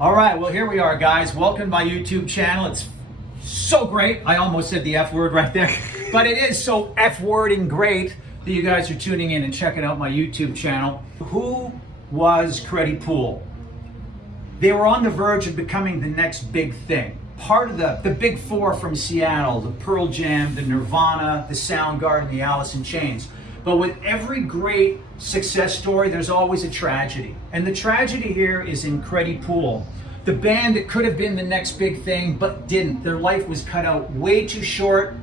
All right, well, here we are, guys. Welcome to my YouTube channel. It's so great. I almost said the F word right there, but it is so F-wording great that you guys are tuning in and checking out my YouTube channel. Who was Creddy Pool? They were on the verge of becoming the next big thing. Part of the big four from Seattle, the Pearl Jam, the Nirvana, the Soundgarden, the Alice in Chains. But with every great success story, there's always a tragedy. And the tragedy here is in Creddy Pool. The band that could have been the next big thing, but didn't. Their life was cut out way too short.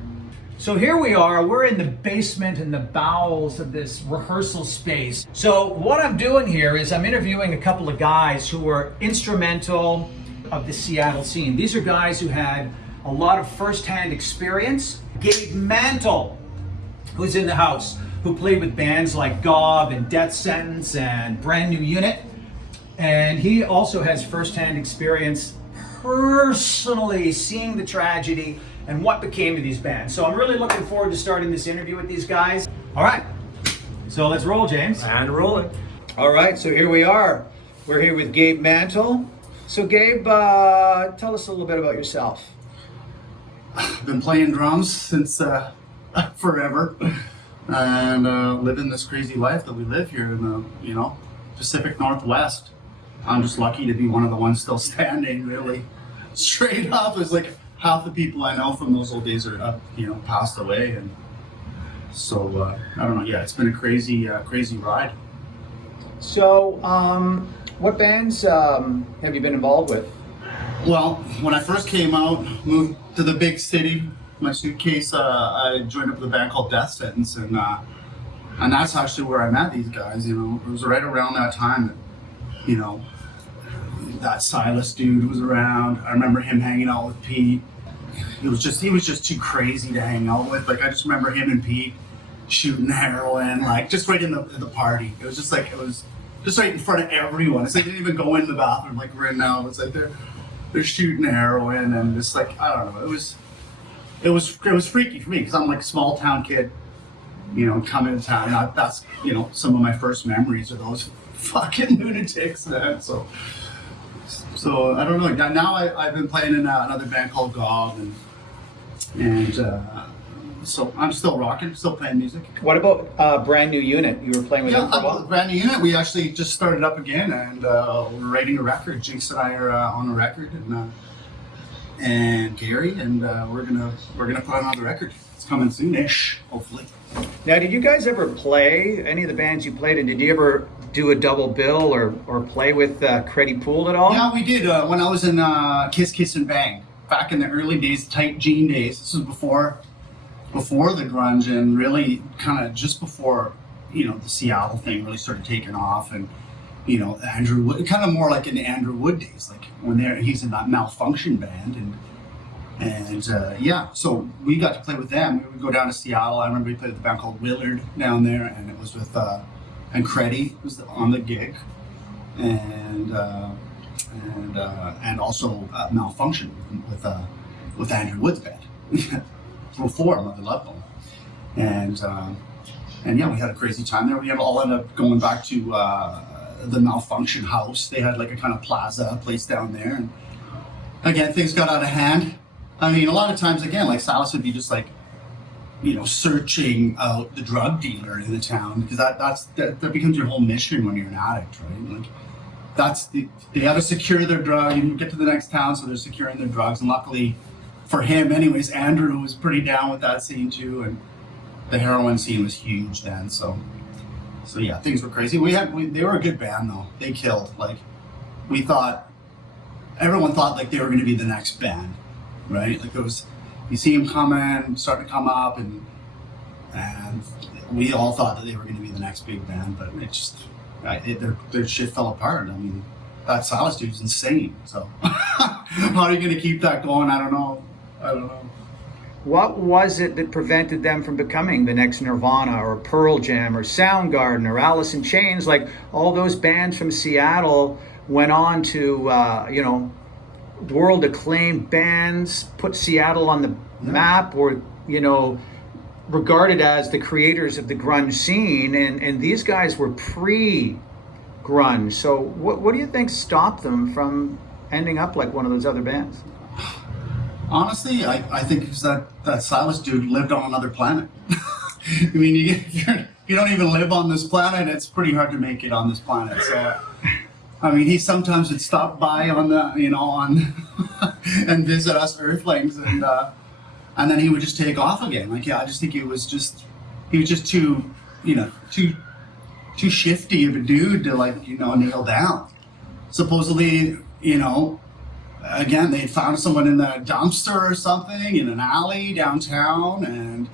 So here we are, we're in the basement, in the bowels of this rehearsal space. So what I'm doing here is I'm interviewing a couple of guys who were instrumental of the Seattle scene. These are guys who had a lot of firsthand experience. Gabe Mantle, who's in the house, who played with bands like Gob and Death Sentence and Brand New Unit. And he also has firsthand experience personally seeing the tragedy and what became of these bands. So I'm really looking forward to starting this interview with these guys. All right, so let's roll, James. And rolling. All right, so here we are. We're here with Gabe Mantle. So Gabe, tell us a little bit about yourself. I've been playing drums since forever. And living this crazy life that we live here in the, Pacific Northwest. I'm just lucky to be one of the ones still standing, really. Straight up, it's like half the people I know from those old days are, passed away. And so, I don't know, yeah, it's been a crazy ride. So, what bands have you been involved with? Well, when I first came out, moved to the big city, my suitcase, I joined up with a band called Death Sentence, and that's actually where I met these guys. It was right around that time that, that Silas dude was around. I remember him hanging out with Pete. He was just too crazy to hang out with. Like, I just remember him and Pete shooting heroin, like just right in the party. It was just right in front of everyone. It's like they didn't even go in the bathroom like we're in now. It's like they're shooting heroin, and it's like, I don't know. It was freaky for me because I'm like a small town kid, coming to town. And that's some of my first memories of those fucking lunatics, man. So I don't know. Now I've been playing in another band called Gob, and so I'm still rocking, still playing music. What about Brand New Unit? You were playing with them for a while? Brand New Unit. We actually just started up again, and we're writing a record. Jinx and I are on a record, and Gary, and we're gonna put on another record. It's coming soon-ish, hopefully. Now, did you guys ever play any of the bands you played in? Did you ever do a double bill or play with Creddy Pool at all? Yeah, we did. When I was in Kiss Kiss and Bang, back in the early days, tight jean days. This was before the grunge, and really kind of just before the Seattle thing really started taking off, and Andrew Wood, kind of more like in the Andrew Wood days, like when he's in that Malfunction band, and so we got to play with them. We would go down to Seattle. I remember we played with a band called Willard down there, and it was with and Creddy was on the gig, and also Malfunction with Andrew Wood's band. Before Mother Love Bone, and yeah, we had a crazy time there. We all ended up going back to the Malfunction house. They had like a kind of plaza place down there, and again, things got out of hand. I mean, a lot of times, again, like Silas would be just like, searching out the drug dealer in the town, because that becomes your whole mission when you're an addict, right? Like they got to secure their drug, and you get to the next town, so they're securing their drugs, and luckily for him, anyways, Andrew was pretty down with that scene too, and the heroin scene was huge then. So yeah, things were crazy. They were a good band though. They killed. Like, everyone thought like they were going to be the next band, right? Like you see them starting to come up, and we all thought that they were going to be the next big band, but it just their shit fell apart. I mean, that Silas dude's insane. So how are you going to keep that going? I don't know. What was it that prevented them from becoming the next Nirvana or Pearl Jam or Soundgarden or Alice in Chains? Like, all those bands from Seattle went on to, world acclaimed bands, put Seattle on the map, or, regarded as the creators of the grunge scene. And these guys were pre-grunge. So what do you think stopped them from ending up like one of those other bands? Honestly, I think it's that Silas dude lived on another planet. I mean, if you don't even live on this planet, it's pretty hard to make it on this planet. So, I mean, he sometimes would stop by on the, and visit us Earthlings, and then he would just take off again. Like, yeah, I just think he was just too, too shifty of a dude to nail down. Supposedly, again, they found someone in the dumpster or something in an alley downtown, and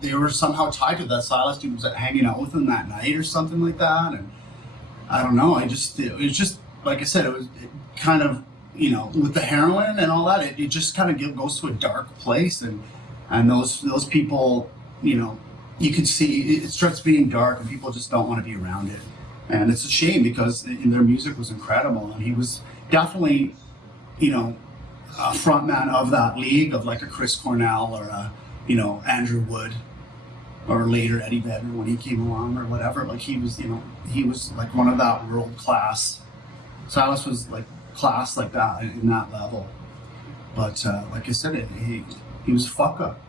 they were somehow tied to that. Silas dude was hanging out with him that night or something like that. And I don't know. It was just like I said. It kind of with the heroin and all that. It just kind of goes to a dark place, and those people, you can see it starts being dark, and people just don't want to be around it. And it's a shame because their music was incredible, and he was definitely, a frontman of that league of like a Chris Cornell or a, Andrew Wood, or later Eddie Vedder when he came along or whatever. Like he was like one of that world class. Silas was like class like that in that level. But like I said, he was fuck up.